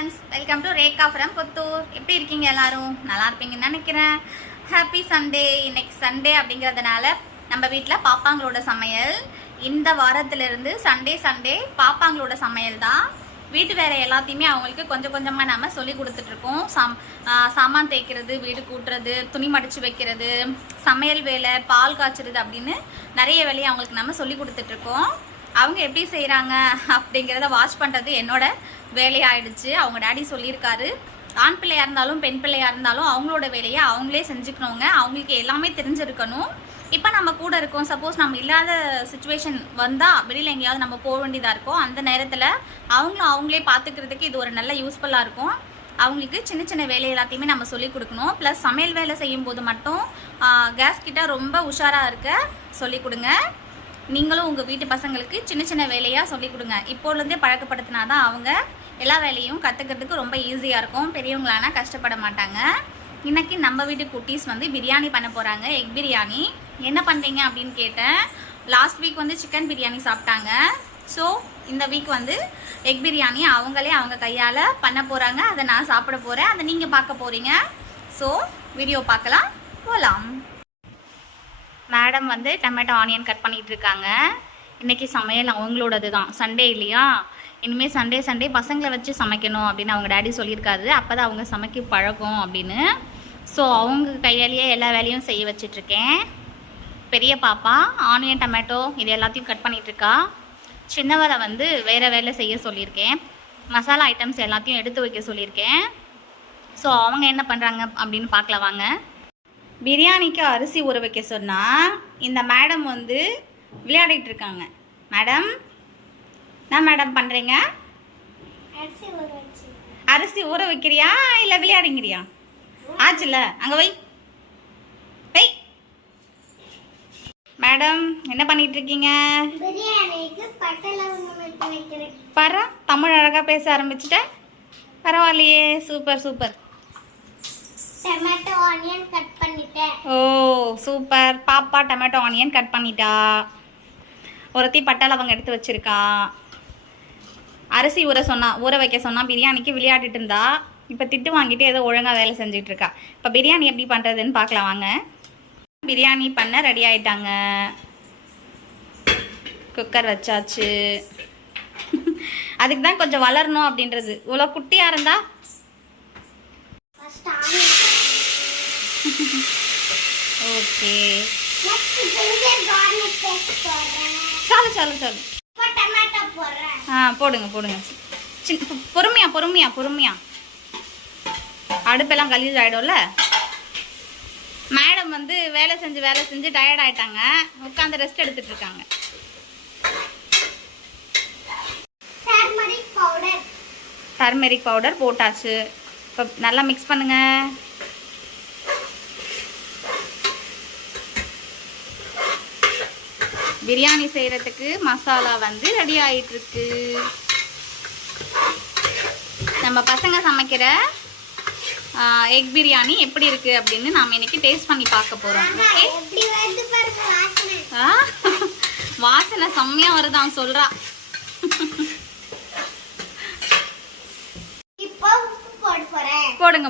Friends, welcome to Rekha from Puthur. எப்படி இருக்கீங்க? எல்லாரும் நல்லா இருப்பீங்கன்னு நினைக்கிறேன். Happy Sunday. இன்னைக்கு சண்டே அப்படிங்கிறதுனால நம்ம வீட்டில் பாப்பாங்களோட சமையல். இந்த வாரத்திலிருந்து சண்டே பாப்பாங்களோட சமையல் தான். வீட்டு வேலை எல்லாத்தையுமே அவங்களுக்கு கொஞ்சம் கொஞ்சமாக நம்ம சொல்லி கொடுத்துட்ருக்கோம். சாமான் தேய்க்கிறது, வீடு கூட்டுறது, துணி மடித்து வைக்கிறது, சமையல் வேலை, பால் காய்ச்சறது அப்படின்னு நிறைய வேலையை அவங்களுக்கு நம்ம சொல்லி கொடுத்துட்ருக்கோம். அவங்க எப்படி செய்கிறாங்க அப்படிங்கிறத வாட்ச் பண்ணுறது என்னோட வேலையாயிடுச்சு. அவங்க டேடி சொல்லியிருக்காரு, ஆண் பிள்ளையாக இருந்தாலும் பெண் பிள்ளையாக இருந்தாலும் அவங்களோட வேலையை அவங்களே செஞ்சுக்கணுங்க. அவங்களுக்கு எல்லாமே தெரிஞ்சிருக்கணும். இப்போ நம்ம கூட இருக்கோம், சப்போஸ் நம்ம இல்லாத சுச்சுவேஷன் வந்தால் வெளியில் எங்கேயாவது நம்ம போக வேண்டியதாக இருக்கும். அந்த நேரத்தில் அவங்களே பார்த்துக்கிறதுக்கு இது ஒரு நல்ல யூஸ்ஃபுல்லாக இருக்கும். அவங்களுக்கு சின்ன சின்ன வேலை எல்லாத்தையுமே நம்ம சொல்லிக் கொடுக்கணும். ப்ளஸ் சமையல் வேலை செய்யும்போது மட்டும் கேஸ் கிட்ட ரொம்ப உஷாராக இருக்க சொல்லிக் கொடுங்க. நீங்களும் உங்கள் வீட்டு பசங்களுக்கு சின்ன சின்ன வேலையாக சொல்லிக் கொடுங்க. இப்போலேருந்தே பழக்கப்படுத்தினா தான் அவங்க எல்லா வேலையும் கற்றுக்கிறதுக்கு ரொம்ப ஈஸியாக இருக்கும். பெரியவங்களானா கஷ்டப்பட மாட்டாங்க. இன்றைக்கி நம்ம வீட்டு குட்டீஸ் பிரியாணி பண்ண போகிறாங்க. எக் பிரியாணி. என்ன பண்ணுறீங்க அப்படின்னு கேட்டேன். லாஸ்ட் வீக் சிக்கன் பிரியாணி சாப்பிட்டாங்க. ஸோ இந்த வீக் எக் பிரியாணி அவங்களே அவங்க கையால் பண்ண போகிறாங்க. அதை நான் சாப்பிட போகிறேன். அதை நீங்கள் பார்க்க போகிறீங்க. ஸோ வீடியோ பார்க்கலாம், போகலாம். மேடம் டொமேட்டோ ஆனியன் கட் பண்ணிகிட்டு இருக்காங்க. இன்றைக்கி சமையல் அவங்களோடது தான். சண்டே இல்லையா? இனிமேல் சண்டே பசங்களை வச்சு சமைக்கணும் அப்படின்னு அவங்க டேடி சொல்லியிருக்காரு. அப்போ தான் அவங்க சமைக்க பழகும் அப்படின்னு. ஸோ அவங்க கையாலேயே எல்லா வேலையும் செய்ய வச்சிட்ருக்கேன். பெரிய பாப்பா ஆனியன் டொமேட்டோ இது எல்லாத்தையும் கட் பண்ணிகிட்ருக்கா. சின்னவரை வேறு வேலை செய்ய சொல்லியிருக்கேன். மசாலா ஐட்டம்ஸ் எல்லாத்தையும் எடுத்து வைக்க சொல்லியிருக்கேன். ஸோ அவங்க என்ன பண்ணுறாங்க அப்படின்னு பார்க்கலாம் வாங்க. பிரியாணிக்கு அரிசி ஊற வைக்க சொன்னால் இந்த மேடம் விளையாடிட்டு இருக்காங்க. மேடம், என்ன மேடம் பண்ணுறீங்க? அரிசி ஊற வைக்கிறியா இல்லை விளையாடுங்கிறியா? ஆச்சுல்ல, அங்கே வை. மேடம் என்ன பண்ணிட்டு இருக்கீங்க? பாரு, தமிழ் அழகாக பேச ஆரம்பிச்சிட்டேன். பரவாயில்லையே, super super. Tomato onion cut பண்ணிட்டேன். ஓ சூப்பர். பாப்பா டொமேட்டோ ஆனியன் கட் பண்ணிட்டா. ஒருத்தி பட்டை லவங்கம் எடுத்து வச்சிருக்கா. அரிசி ஊற வைக்க சொன்னா பிரியாணிக்கு விளையாடிட்டு இருந்தா. இப்போ திட்டு வாங்கிட்டு ஏதோ ஒழுங்காக வேலை செஞ்சுட்டு இருக்கா. இப்போ பிரியாணி எப்படி பண்ணுறதுன்னு பார்க்கலாம் வாங்க. பிரியாணி பண்ண ரெடி ஆயிட்டாங்க. குக்கர் வச்சாச்சு. அதுக்கு தான் கொஞ்சம் வளரணும் அப்படின்றது. இவ்வளோ குட்டியாக இருந்தா ஓகே. சாலு போடுங்க. பொறுமையா. அடுப்பெல்லாம் கலீஜ் ஆகிடும்ல. மேடம் வேலை செஞ்சு டயர்ட் ஆயிட்டாங்க. உட்காந்து ரெஸ்ட் எடுத்துட்டு இருக்காங்க. டர்மெரிக் பவுடர் போட்டாச்சு. இப்போ நல்லா மிக்ஸ் பண்ணுங்க. பிரியாணி செய்கிறதுக்கு மசாலா ரெடி ஆகிட்டுருக்கு. நம்ம பசங்க சமைக்கிற எக் பிரியாணி எப்படி இருக்குது அப்படின்னு நாம் இன்னைக்கு டேஸ்ட் பண்ணி பார்க்க போகிறோம். ஓகே, வாசனை செம்மையாக வருதான் சொல்கிறா.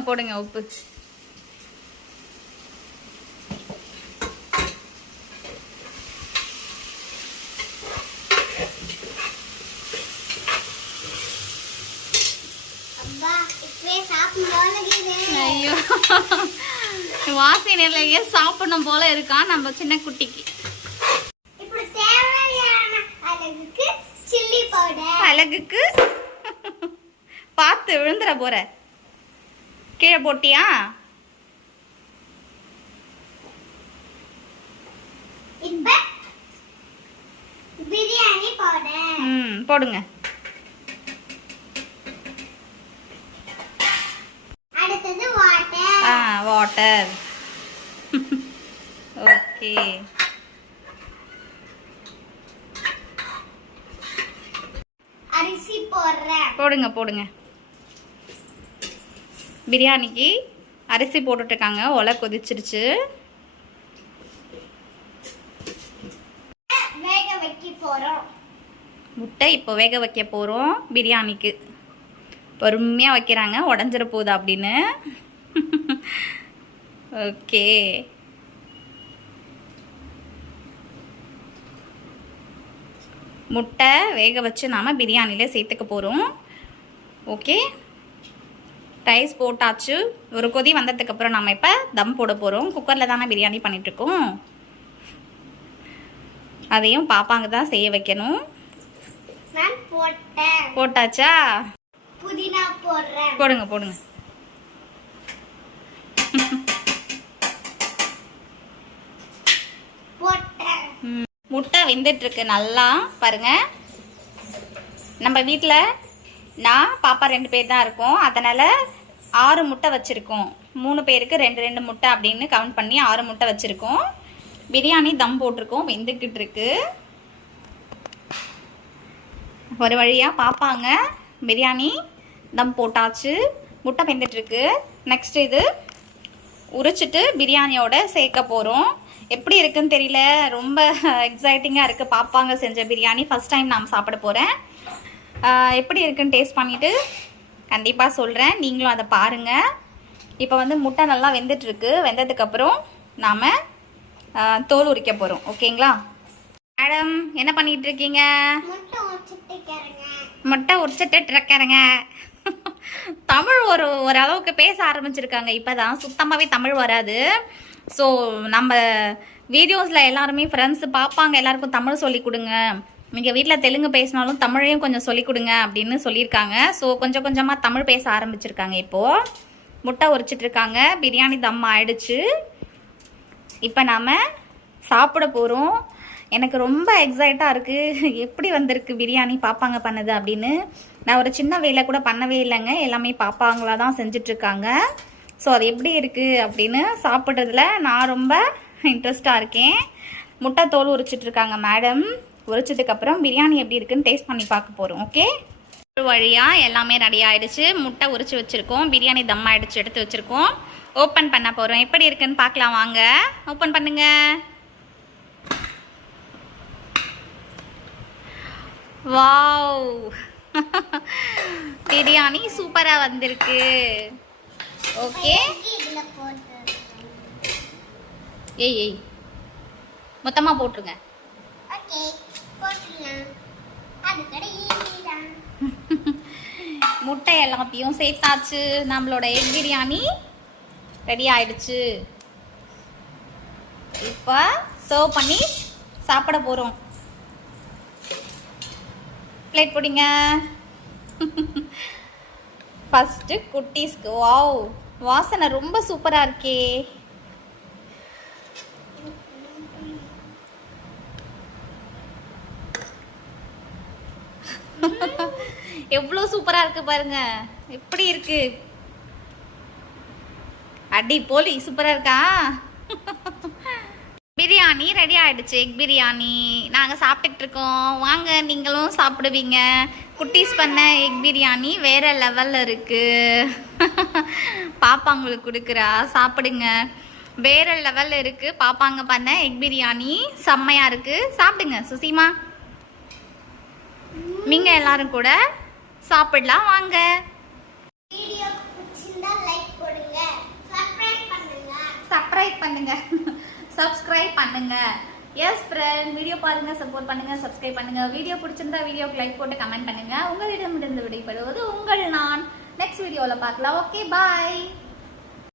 போடுங்க உப்பு. ஐயோ, வாசனையிலேயே சாப்பிடணும் போல இருக்கான் நம்ம சின்ன குட்டிக்கு. அழகுக்கு பார்த்து விழுந்துற போற. கீழே போட்டியா? போடுங்க. வாட்டர். ஓகே, அரிசி போடுங்க. பிரியாணிக்கு அரிசி போட்டுட்டு இருக்காங்க. ஒலை கொதிச்சிருச்சு. முட்டை இப்போ வேக வைக்க போகிறோம் பிரியாணிக்கு. பொறுமையாக வைக்கிறாங்க, உடஞ்சிட போகுது அப்படின்னு. ஓகே, முட்டை வேக வச்சு நாம் பிரியாணியில் சேர்த்துக்க போகிறோம். ஓகே, ரைஸ் போட்டாச்சு. ஒரு கொதி வந்ததுக்கப்புறம் நம்ம இப்போ தம் போட போகிறோம். குக்கரில் தானே பிரியாணி பண்ணிகிட்ருக்கோம். அதையும் பாப்பாங்க தான் செய்ய வைக்கணும். நான் போட்டேன். போட்டாச்சா? புதினா போடுறேன். போடுங்க போடுங்க. போட்டேன். முட்டை வெந்துட்டுருக்கு நல்லா பாருங்க. நம்ம வீட்டில் நான் பாப்பா 2 பேர் தான் இருக்கோம். அதனால் 6 முட்டை வச்சுருக்கோம். 3 பேருக்கு 2 முட்டை அப்படின்னு கவுண்ட் பண்ணி 6 முட்டை வச்சுருக்கோம். பிரியாணி தம் போட்டிருக்கோம், வெந்துக்கிட்டு இருக்கு. ஒரு வழியாக பாப்பாங்க பிரியாணி தம் போட்டாச்சு, முட்டை வெந்துட்டுருக்கு. நெக்ஸ்ட் இது உரிச்சிட்டு பிரியாணியோட சேர்க்க போகிறோம். எப்படி இருக்குன்னு தெரியல, ரொம்ப எக்ஸைட்டிங்காக இருக்குது. பாப்பாங்க செஞ்ச பிரியாணி ஃபஸ்ட் டைம் நான் சாப்பிட போகிறேன். எப்படி இருக்குன்னு டேஸ்ட் பண்ணிவிட்டு கண்டிப்பாக சொல்கிறேன், நீங்களும் அதை பாருங்கள். இப்போ வந்து முட்டை நல்லா வெந்துட்டுருக்கு. வெந்ததுக்கப்புறம் நாம் தோல் உரிக்க போகிறோம். ஓகேங்களா மேடம்? என்ன பண்ணிகிட்டு இருக்கீங்க? முட்டை உரிச்சிட்டு இருக்கிறேங்க. தமிழ் ஓரளவுக்கு பேச ஆரம்பிச்சிருக்காங்க. இப்போ தான் சுத்தமாகவே தமிழ் வராது. ஸோ நம்ம வீடியோஸில் எல்லாருமே ஃப்ரெண்ட்ஸு பார்ப்பாங்க, எல்லாருக்கும் தமிழ் சொல்லிக் கொடுங்க, நீங்கள் வீட்டில் தெலுங்கு பேசினாலும் தமிழையும் கொஞ்சம் சொல்லிக் கொடுங்க அப்படின்னு சொல்லியிருக்காங்க. ஸோ கொஞ்சம் கொஞ்சமாக தமிழ் பேச ஆரம்பிச்சிருக்காங்க. இப்போது முட்டை உரிச்சிட்ருக்காங்க. பிரியாணி தம் ஆயிடுச்சு. இப்போ நாம் சாப்பிட போகிறோம். எனக்கு ரொம்ப எக்ஸைட்டாக இருக்குது. எப்படி வந்திருக்கு பிரியாணி பாப்பாங்க பண்ணது அப்படின்னு. நான் ஒரு சின்ன வேலை கூட பண்ணவே இல்லைங்க, எல்லாமே பாப்பாங்களா தான் செஞ்சிட்ருக்காங்க. ஸோ அது எப்படி இருக்குது அப்படின்னு சாப்பிட்றதுல நான் ரொம்ப இன்ட்ரெஸ்டாக இருக்கேன். முட்டை தோல் உரிச்சிட்ருக்காங்க மேடம். உரிச்சதுக்கப்புறம் பிரியாணி எப்படி இருக்குன்னு டேஸ்ட் பண்ணி பார்க்க போகிறோம். ஓகே, ஒரு வழியாக எல்லாமே ரெடி ஆகிடுச்சு. முட்டை உரிச்சு வச்சுருக்கோம், பிரியாணி தம் ஆகிடுச்சு, எடுத்து வச்சுருக்கோம். ஓப்பன் பண்ண போகிறோம். எப்படி இருக்குன்னு பார்க்கலாம் வாங்க. ஓப்பன் பண்ணுங்க. வாவ், பிரியாணி சூப்பராக வந்திருக்கு. ஓகே, ஏய் மொத்தமாக போட்டுருங்க. முட்டை எல்லாத்தையும் சேர்த்தாச்சு. நம்மளோட எக் பிரியாணி ரெடி ஆயிடுச்சு. இப்போ சர்வ் பண்ணி சாப்பிட போகிறோம். பிளேட் போடுங்க. ஃபஸ்ட்டு குட்டீஸ்க்கு. வாவ், வாசனை ரொம்ப சூப்பராக இருக்கே. எவ்வளோ சூப்பராக இருக்குது பாருங்க. எப்படி இருக்கு? அடி போலி சூப்பராக இருக்கா? பிரியாணி ரெடி ஆகிடுச்சு. எக் பிரியாணி நாங்கள் சாப்பிட்டுட்டு இருக்கோம். வாங்க நீங்களும் சாப்பிடுவீங்க. குட்டீஸ் பண்ண எக் பிரியாணி வேறு லெவலில் இருக்குது. பாப்பாங்களுக்கு கொடுக்குறா, சாப்பிடுங்க. வேறு லெவலில் இருக்குது. பாப்பாங்க பண்ண எக் பிரியாணி செம்மையாக இருக்குது. சாப்பிடுங்க சுசிமா. நீங்கள் எல்லாரும் கூட சாப்பிடலாம் வாங்க. சப்ஸ்கிரைப் பண்ணுங்க. எஸ் ஃப்ரெண்ட், வீடியோ பாருங்க, சப்போர்ட் பண்ணுங்க, சப்ஸ்கிரைப் பண்ணுங்க. வீடியோ பிடிச்சிருந்தா வீடியோக்கு லைக் போட்டு கமெண்ட் பண்ணுங்க. உங்களிடமிருந்து விடைபெறுவது உங்கள் நான். நெக்ஸ்ட் வீடியோவில் பார்க்கலாம். ஓகே, பாய்.